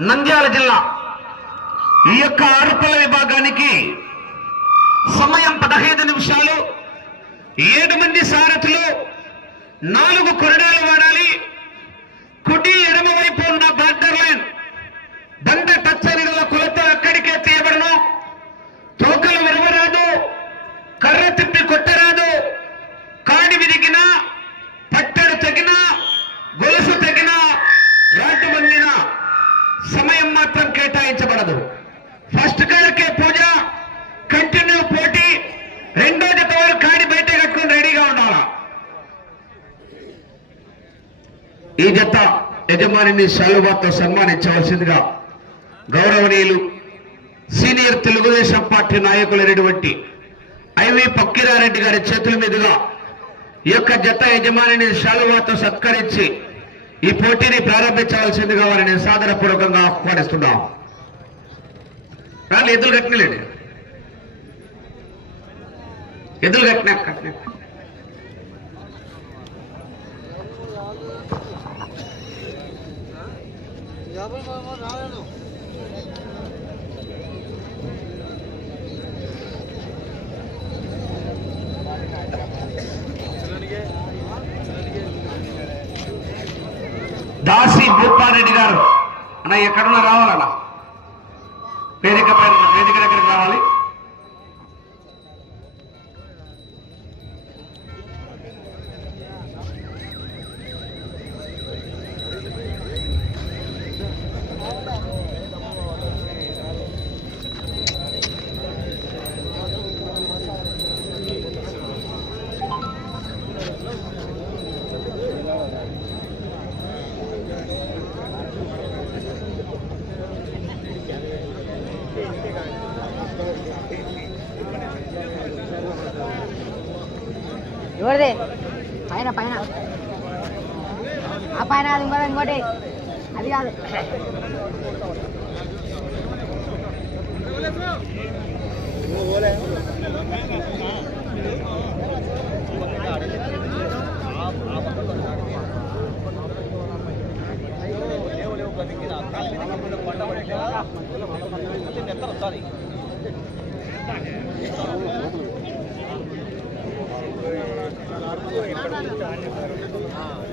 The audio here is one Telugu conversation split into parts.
నంద్యాల జిల్లా. ఈ యొక్క ఆరుపల విభాగానికి సమయం పదహైదు నిమిషాలు. ఏడు మంది సారథులు నాలుగు కొరడాలు వాడాలి. కుడి ఎడమ వైపు ఉన్న బార్డర్ లైన్ దండ టచ్ అయిన యజమానిని శాలువాతో సన్మానించవలసిందిగా గౌరవనీయులు సీనియర్ తెలుగుదేశం పార్టీ నాయకులైనటువంటి ఐవి పక్కిరారెడ్డి గారి చేతుల మీదుగా ఈ యొక్క జత యజమానిని శాలువాతో సత్కరించి ఈ పోటీని ప్రారంభించవలసిందిగా వారిని సాదరపూర్వకంగా ఆహ్వానిస్తున్నాం. వాళ్ళు ఎదురు కట్టినలేండి. ఎదురు కట్టినా కట్టినా. దాసి భూపారెడ్డి గారు. అన్న ఎక్కడున్నా రావాలన్నా వేదిక పైన వేదిక దగ్గరికి రావాలి ఎవరిది పైన పైన. ఆ పైన అది ఇంకోటి ఇంకోటి. అది కాదు. సారీ చెనక్కాయ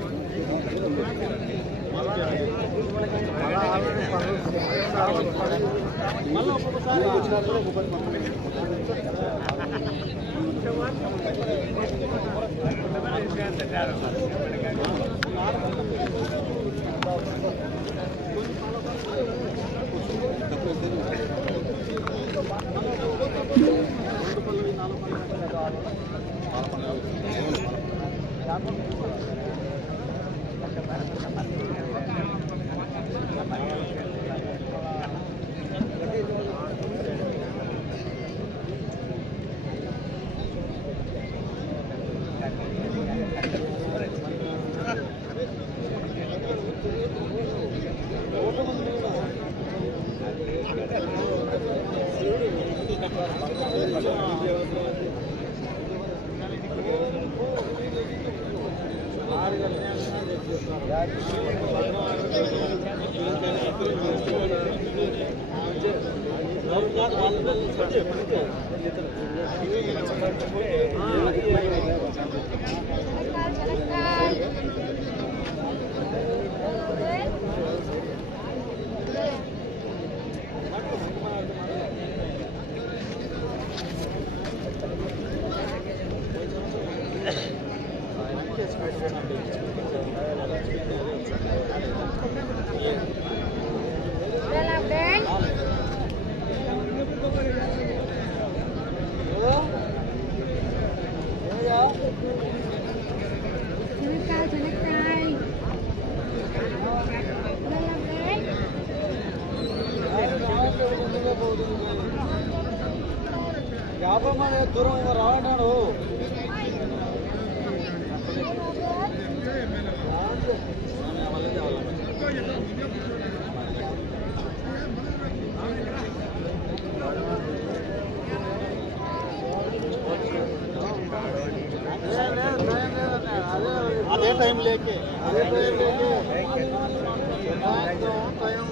ಟೈಮ್ ಲೇಕೆ ಅದೇ ಟೈಮ್ ಲೇಕೆ ಟೈಮ್ ಟೈಮ್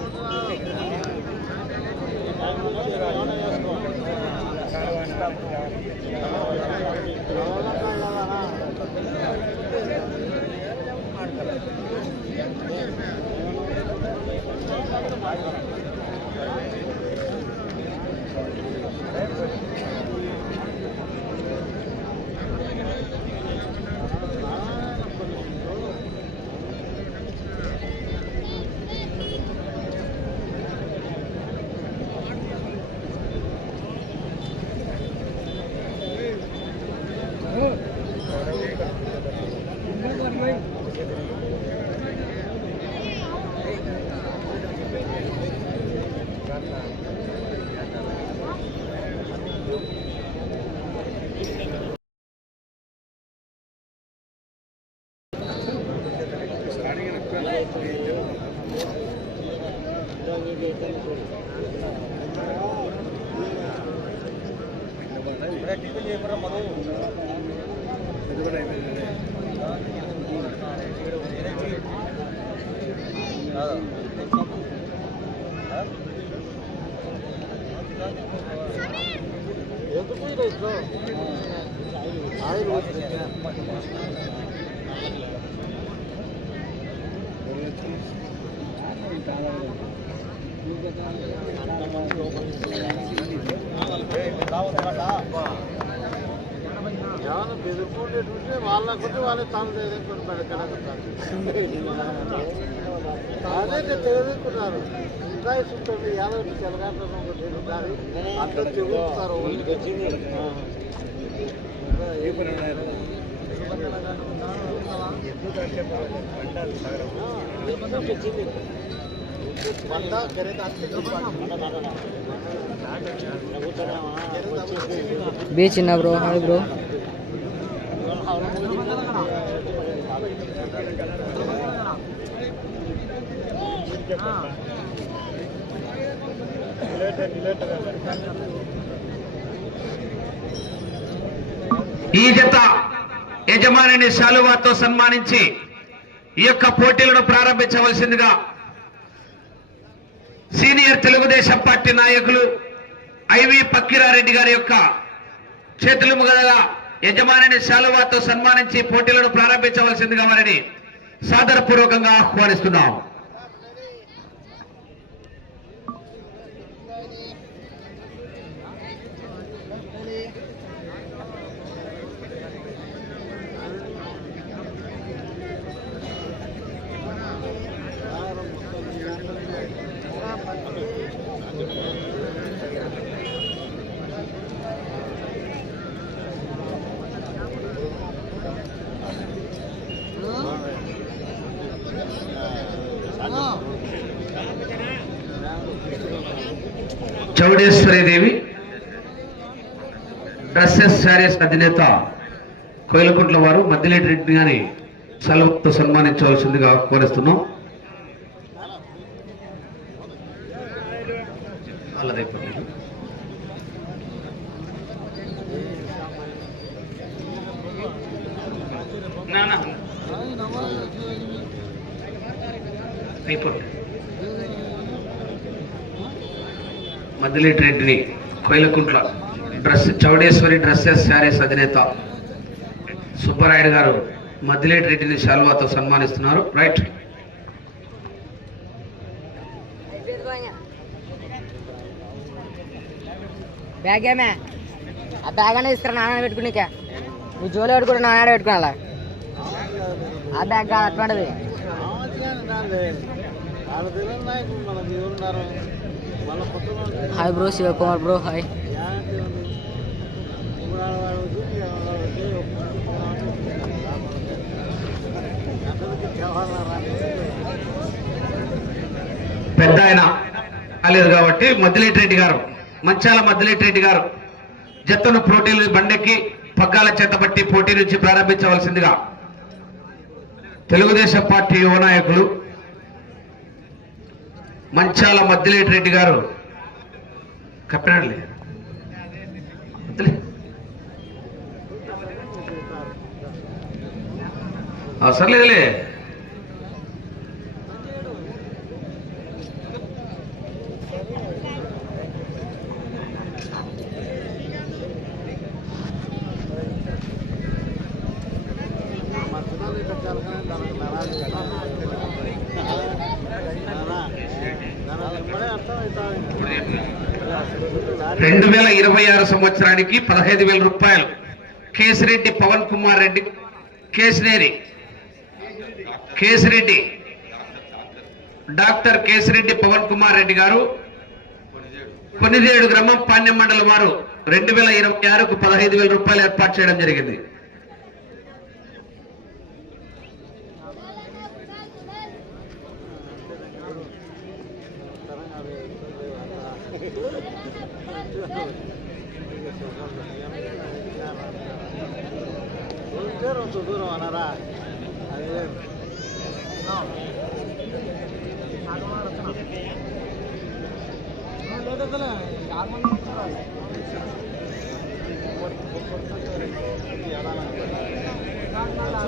ఏమన్నా బెదిరిపోయేటుంటే వాళ్ళ కొట్టి వాళ్ళే తాను అదే తెలియదుకుంటారు ఇంకా ఇస్తుంటుంది యాదవ్ తెలంగాణ అంత తిరుగుతారు పంట బీ చిన్న బ్రో హాయ్ బ్రో. ఈ జత యజమానిని శాలువాతో సన్మానించి ఈ యొక్క పోటీలను ప్రారంభించవలసిందిగా సీనియర్ తెలుగుదేశం పార్టీ నాయకులు ఐవి పక్కిరారెడ్డి గారి యొక్క చేతులు గల యజమానిని శాలువాతో సన్మానించి పోటీలను ప్రారంభించవలసిందిగా వారిని సాదరపూర్వకంగా ఆహ్వానిస్తున్నాం చౌడేశ్వరి దేవి టీఆర్ఎస్ అధినేత కోయిలకుంట్ల వారు మద్దిలేటి రెడ్డి గారి సెలవుతో సన్మానించవలసిందిగా కోరిస్తున్నాం మద్దిలేటి రెడ్డిని Koilakuntla dress Chowdeswari dresses sarees అధినేత సుబ్బరాయుడు గారు మద్దిలేటి రెడ్డిని శాల్వాతో సన్మానిస్తున్నారు. రైట్. బ్యాగ్ ఏమే ఆ బ్యాగ్ అనేది ఇస్తారా నాన్న పెట్టుకునికే? నీ జోలి పెట్టుకుంటే నాన్న పెట్టుకోవాలా ఆ బ్యాగ్ కాదు ఉంటే hi bro Sivakumar bro hi. పెద్ద ఆయన కాలేదు కాబట్టి మద్దిలేటి రెడ్డి గారు మంచాల మద్దిలేటి రెడ్డి గారు జత్తను పోటీలు బండెక్కి పగ్గాల చేతబట్టి పోటీ నుంచి ప్రారంభించవలసిందిగా తెలుగుదేశం పార్టీ యువ నాయకులు మంచాల మద్దిలేటి రెడ్డి గారు కప్పినాడులే. అవసరం లేదులే. రెండు వేల ఇరవై ఆరు సంవత్సరానికి పదహైదు వేల రూపాయలు. కేసిరెడ్డి పవన్ కుమార్ రెడ్డి కేసినేరి కేసిరెడ్డి. డాక్టర్ కేసిరెడ్డి పవన్ కుమార్ రెడ్డి గారు. కొన్నిదేడు గ్రామం పాణ్యం మండలం వారు రెండు వేల ఇరవై ఆరుకు పదహైదు వేల రూపాయలు ఏర్పాటు చేయడం జరిగింది దూరం అన్నారా అదే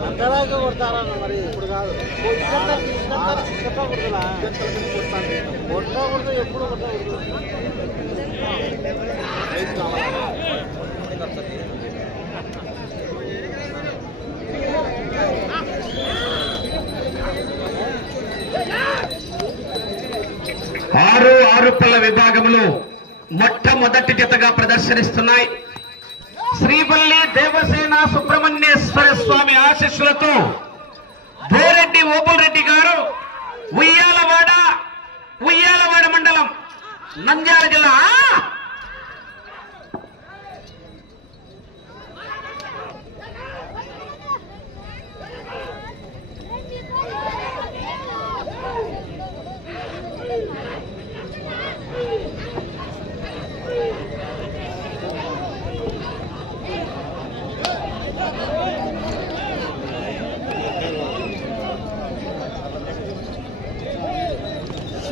అంతదాకా కొడతారన్న మరి. ఇప్పుడు కాదు. కొట్టా కొడుతులా? ఎప్పుడు కొట్టా ఆరు ఆరు పళ్ళ విభాగంలో మొట్టమొదటి జతగా ప్రదర్శనిస్తున్నాయి. శ్రీపల్లి దేవసేన సుబ్రహ్మణ్యేశ్వర స్వామి ఆశీస్సులతో బోరెడ్డి ఓపుల్ రెడ్డి గారు ఉయ్యాలవాడ ఉయ్యాలవాడ మండలం నంద్యాల జిల్లా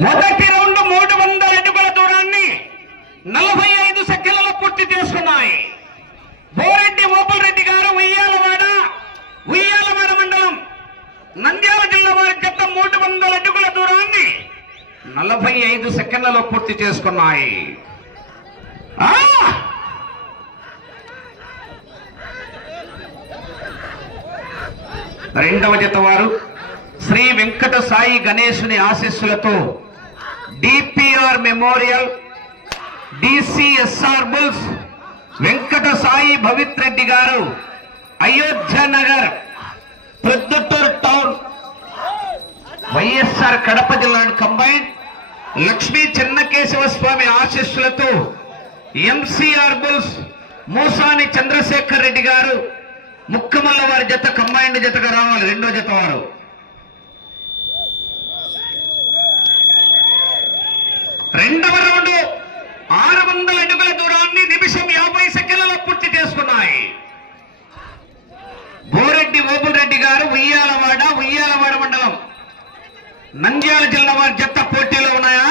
మొదటి రౌండ్ మూడు వందల అడుగుల దూరాన్ని నలభై ఐదు సెకండ్లలో పూర్తి చేసుకున్నాయి బోరెడ్డి ఓపుల్ రెడ్డి గారు ఉయ్యాలవాడ ఉయ్యాలవాడ మండలం నంద్యాల జిల్లా వారి చెత్త మూడు వందల అడుగుల దూరాన్ని నలభై ఐదు సెకండ్లలో పూర్తి చేసుకున్నాయి ఆ! రెండవ జత వారు Shri Venkata Sai గణేశుని DPR memorial DCSR bulls Venkata Sai Bhavith Reddy గారు అయోధ్య నగర్ ప్రొద్దుటూరు టౌన్ వైఎస్ఆర్ కడప జిల్లా కంబైన్ లక్ష్మీ చెన్నకేశవ స్వామి ఆశీస్సులతో ఎంసీఆర్ బుల్స్ మూసాని చంద్రశేఖర్ రెడ్డి గారు ముక్కమల్ల వారి జత కంబైండ్ జతగా రావాలి రెండో జత వారు. రెండవ రౌండ్ ఆరు వందల అడుగుల దూరాన్ని నిమిషం యాభై సెకండ్లలో పూర్తి చేసుకున్నాయి. బోరెడ్డి ఓపుల్ రెడ్డి గారు ఉయ్యాలవాడ ఉయ్యాలవాడ మండలం. నంద్యాల జిల్లా వారి జత పోటీలో ఉన్నాయా?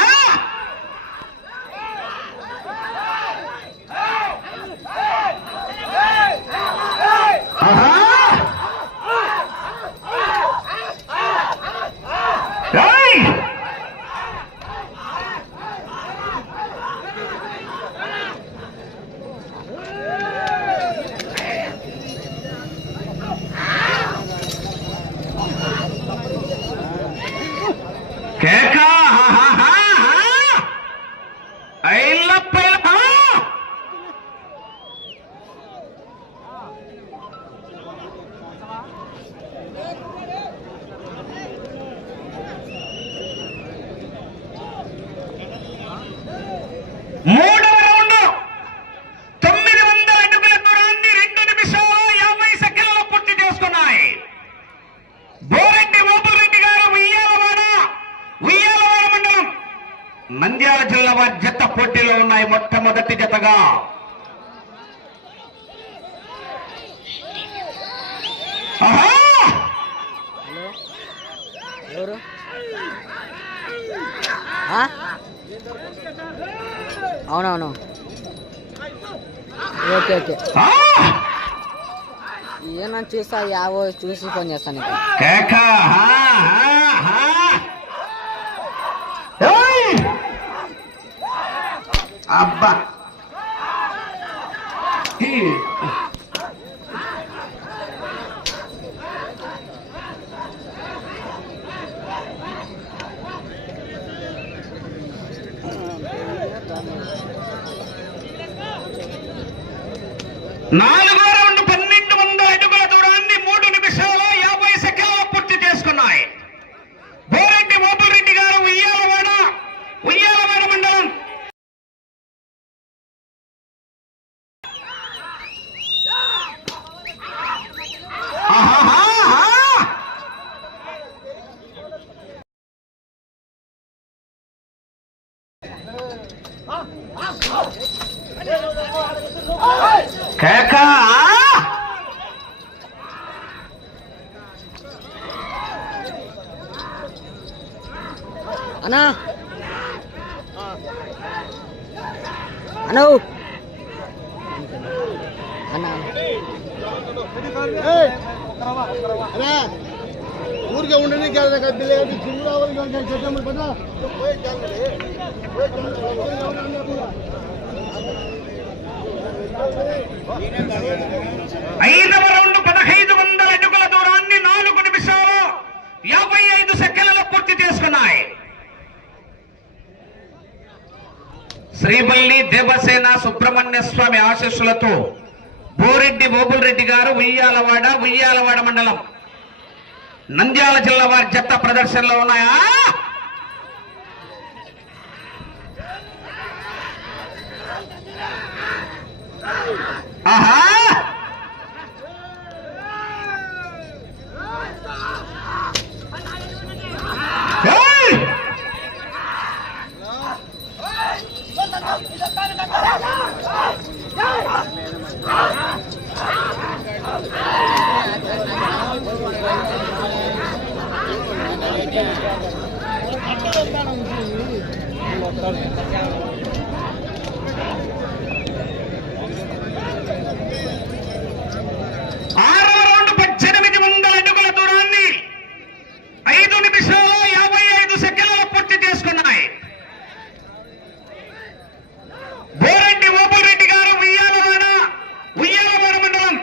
ఆహా! ఏయ్! కేక హా, హా, హా, హా. ఐల్ల పైల హా. మూడవ రౌండ్ తొమ్మిది వందల అడుగుల దూరాన్ని రెండు నిమిషాలు యాభై సెకండ్లలో పూర్తి చేసుకున్నాయి బోరెడ్డి ఓపుల్ రెడ్డి గారు ఉయ్యాలవాడ ఉయ్యాలవాడ మండలం నంద్యాల జిల్లా వారి జత పోటీలో ఉన్నాయి మొట్టమొదటి జతగా ఆహా! హలో ఎవరు ఆ? అవునవును. Okay okay! ఏమన్నా చూస్తా యావో చూసి ఫోన్ చేస్తాను! అబ్బా ఈ. నాలుగో రౌండ్ పన్నెండు వందల అడుగుల దూరాన్ని మూడు నిమిషాలు యాభై సెకండ్లు పూర్తి చేసుకున్నాయి బోరెడ్డి ఓపుల్ రెడ్డి గారు ఉయ్యాలవాడ ఉయ్యాలవాడ మండలం ఆహాహాహా! కేక అన్నా అను అన్నా అరే ఊరికే ఉండని బిల్లు కట్టి చిల్లు రావాలి కొంచెం చెట్టమ్మలు పడ్డా పోయి చాలండి పోయి చాలండి ఐదవ రౌండ్ పదహైదు వందల అడుగుల దూరాన్ని నాలుగు నిమిషాలు యాభై ఐదు సెకండ్లలో పూర్తి చేసుకున్నాయి శ్రీవల్లి దేవసేన సుబ్రహ్మణ్య స్వామి ఆశీస్సులతో బోరెడ్డి ఓబుల్ రెడ్డి గారు ఉయ్యాలవాడ ఉయ్యాలవాడ మండలం. నంద్యాల జిల్లా వారి జత ప్రదర్శనలో ఉన్నాయా? ఆహా ఏయ్! ఆరవ రౌండ్ పద్దెనిమిది వందల అడుగుల దూరాన్ని ఐదు నిమిషాలు యాభై ఐదు సెకండ్లలో పూర్తి చేసుకున్నాయి బోరెడ్డి ఓపుల్ రెడ్డి గారు ఉయ్యాలవాడ ఉయ్యాలవాడ మండలం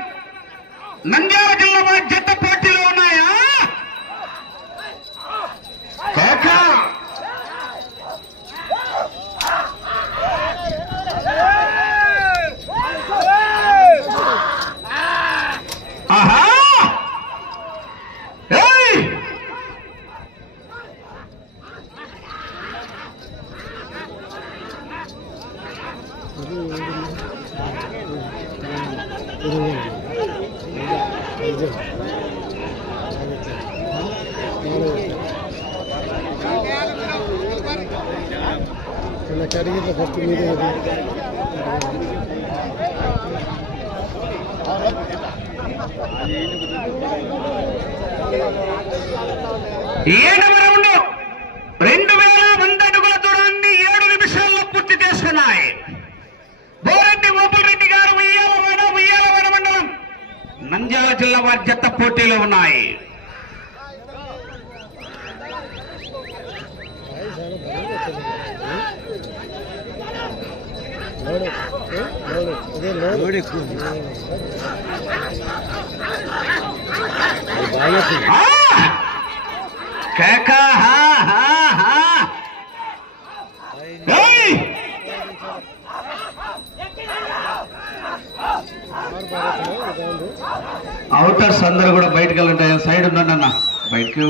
నంద్యాల జిల్లా వారి జత పోటీలో ఉన్నాయా కోకా ఆహా ఏయ్! కడిగిన ఫస్ట్ మీదే ఏడవ రౌండ్ రెండు వేల వంద అడుగుల దూరాన్ని ఏడు నిమిషాల్లో పూర్తి చేసుకున్నాయి. బోరెడ్డి ఓపుల్ రెడ్డి గారు ఉయ్యాలవాడ ఉయ్యాలవాడ మండలం. నంద్యాల జిల్లా వారి జత పోటీలో ఉన్నాయి. అవుటర్స్ అందరూ కూడా బయటకు వెళ్ళండి. సైడ్ ఉండండి అన్న. బయటకు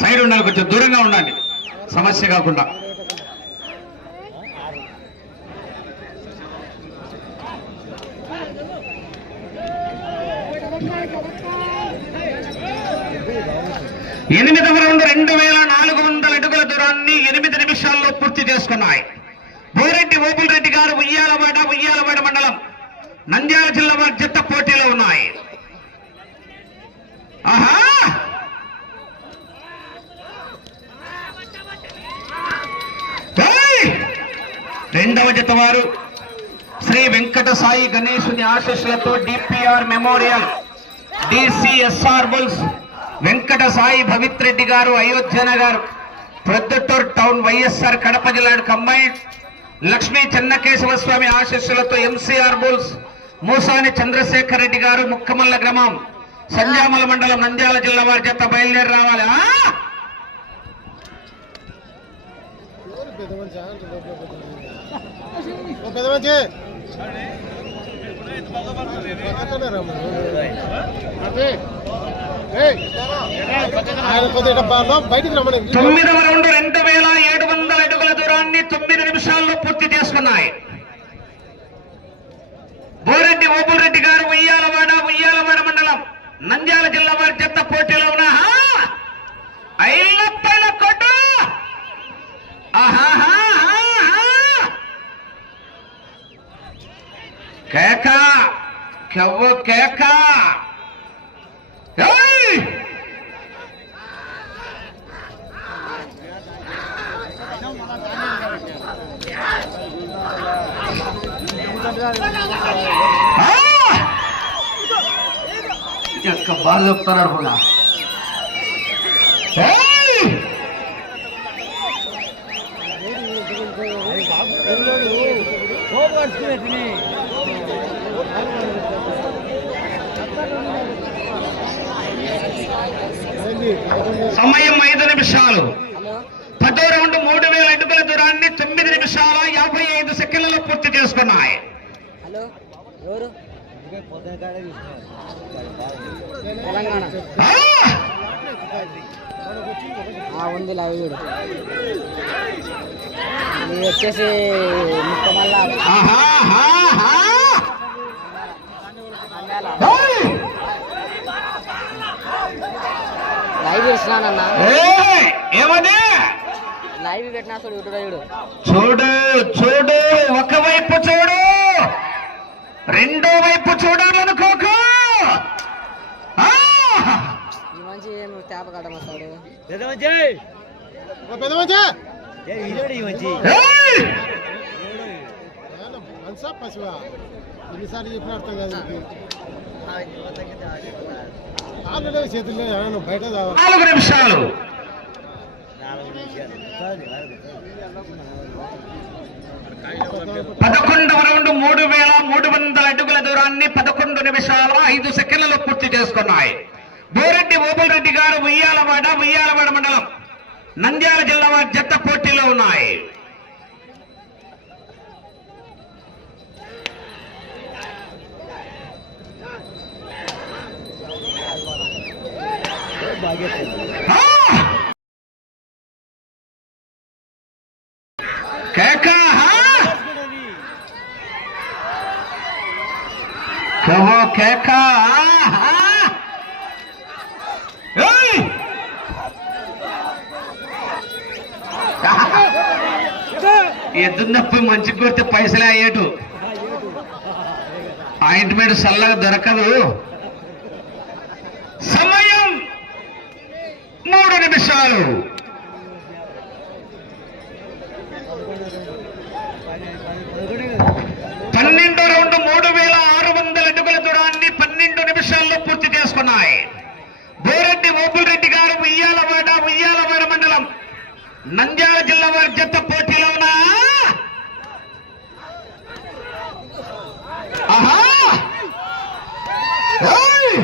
సైడ్ ఉండాలి కొంచెం దూరంగా ఉండండి. సమస్య కాకుండా. ఎనిమిదవ రౌండ్ రెండు వేల నాలుగు వందల అడుగుల దూరాన్ని ఎనిమిది నిమిషాల్లో పూర్తి చేసుకున్నాయి. బోరెడ్డి ఓపుల్ రెడ్డి గారు ఉయ్యాలవాడ ఉయ్యాలవాడ మండలం. నంద్యాల జిల్లా వారి జత పోటీలో ఉన్నాయి ఆహా ఏయ్! రెండవ జత వారు శ్రీ వెంకట సాయి గణేశుని ఆశీస్సులతో DPR memorial DCSR bulls Venkata Sai Bhavith Reddy గారు అయోధ్యన గారు ప్రొద్దుటూర్ టౌన్ వైఎస్ఆర్ కడప జిల్లా కంబైన్ లక్ష్మీ చెన్నకేశవ స్వామి ఆశీస్సులతో ఎంసీఆర్ బుల్స్ మూసాని చంద్రశేఖర్ రెడ్డి గారు ముక్కమల్ల గ్రామం సంజామల మండలం నంద్యాల జిల్లా వారి చేత బయలుదేరి రావాలి. పెద్దమంచి తొమ్మిదవ రౌండ్ రెండు వేల ఏడు వందల అడుగుల దూరాన్ని తొమ్మిది నిమిషాల్లో పూర్తి చేసుకున్నాయి. బోరెడ్డి ఓపురెడ్డి గారు ఉయ్యాలవాడ ఉయ్యాలవాడ మండలం నంద్యాల జిల్లా వారి చెత్త పోటీలో ఉన్న ఐలప్పల కొట్టు! ఆహాహాహాహా. కేక కెవ్వ కేక ఏయ్! ఆ! యొక్క చెప్తున్నాడు కూడా సమయం ఐదు నిమిషాలు. పదో రౌండ్ మూడు వేల అడుగుల దూరాన్ని తొమ్మిది నిమిషాల యాభై ఐదు సెకండ్లలో పూర్తి చేసుకున్నాయి. ఉంది లైవ్ చూడు. వచ్చేసి ముక్క మళ్ళా లైవ్ ఇస్తున్నానన్న ఏయ్! ఏమది లైవ్ పెట్టినా చూడు చూడు చూడు. చూడు ఒకవైపు చూడు. రెండో వైపు చూడాలనుకోకు ఆ! ఈ మంచి ఏం తేప కట్టం వస్తాడు పెద్ద మంచి. ఏయ్! మనసా పశువా? ఎన్నిసార్లు చెప్పిన అర్థం కాదు నాలుగు నిమిషాలు. పదకొండవ రౌండ్ మూడు వేల మూడు వందల అడుగుల దూరాన్ని పదకొండు నిమిషాల ఐదు సెకండ్లలో పూర్తి చేసుకున్నాయి. బోరెడ్డి ఓబుల్ రెడ్డి గారు ఉయ్యాలవాడ ఉయ్యాలవాడ మండలం నంద్యాల జిల్లా వారి జత పోటీలో ఉన్నాయి. ఆ! కేక మంచి కొడితే పైసలే అయ్యేటు ఆయింట్మెంట్ చల్లగా దొరకదు సమయం మూడు నిమిషాలు. పన్నెండో రౌండ్ మూడు వేల ఆరు వందల అడుగుల దూరాన్ని పన్నెండు నిమిషాల్లో పూర్తి చేసుకున్నాయి. బోరెడ్డి ఓపుల్ రెడ్డి గారు ఉయ్యాలవాడ ఉయ్యాలవాడ మండలం నంద్యాల జిల్లా వారి జత పోటీలో ఉన్నా ఆహా ఏయ్!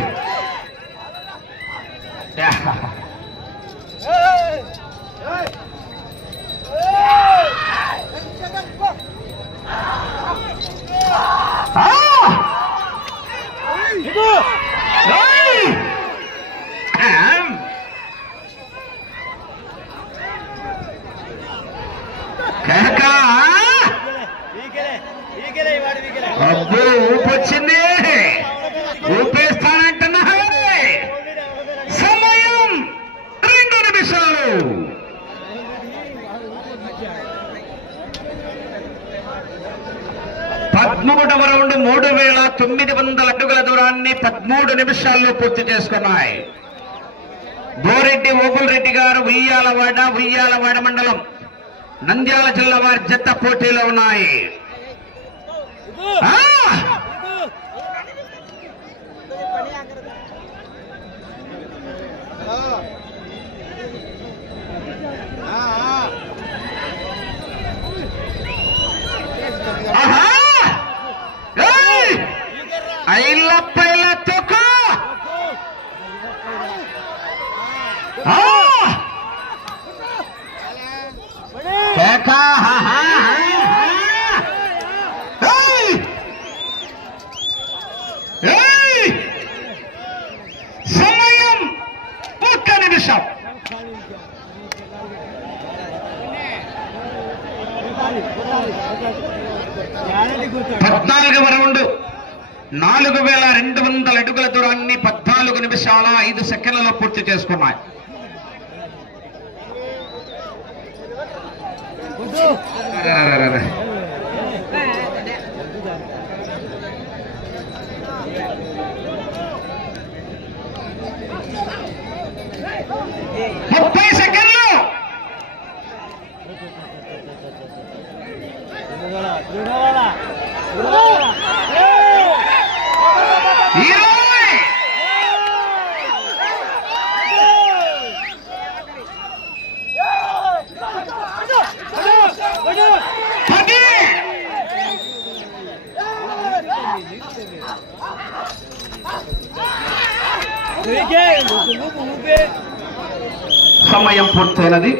ఆ! ఏయ్! ఆమ్! కేక! అబ్బో ఊపొచ్చింది ఊపేస్తానంటున్నా సమయం రెండు నిమిషాలు పదమూడవ రౌండ్ మూడు వేల తొమ్మిది వందల అడుగుల దూరాన్ని పదమూడు నిమిషాల్లో పూర్తి చేసుకున్నాయి. బోరెడ్డి ఓపుల్ రెడ్డి గారు ఉయ్యాలవాడ ఉయ్యాలవాడ మండలం నంద్యాల జిల్లా వారి జత పోటీలో ఉన్నాయి. ಐಲಪ್ಪ ಇಲ್ಲ ತೂಕ ಹಾ. సమయం పూర్తయినది.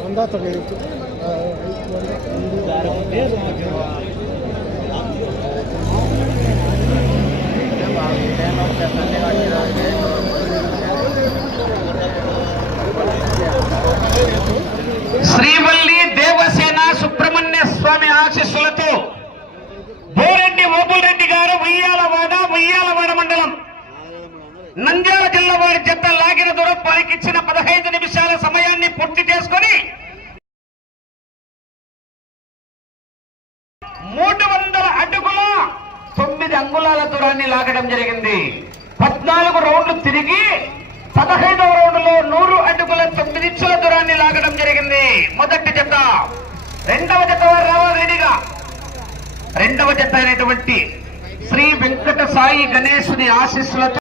వంద తొమ్మిది? శ్రీవల్లి దేవసేన సుబ్రహ్మణ్య స్వామి ఆశీస్సులతో బోరెడ్డి ఓపులరెడ్డి గారు ఉయ్యాలవాడ ఉయ్యాలవాడ నంద్యాల జిల్లా వారి జత లాగిన దూరం పలికిచ్చిన పదహైదు నిమిషాల సమయాన్ని పూర్తి చేసుకొని మూడు వందల అడుగుల తొమ్మిది అంగుళాల దూరాన్ని లాగడం జరిగింది. పద్నాలుగు రౌండ్లు తిరిగి పదహైదవ రౌండ్లో నూరు అడుగుల తొమ్మిది ఇంచుల దూరాన్ని లాగడం జరిగింది. మొదటి జత రెండవ జత వారు రావాలి రెడీగా. రెండవ జత అయినటువంటి శ్రీ వెంకట సాయి గణేశుని ఆశీస్సులతో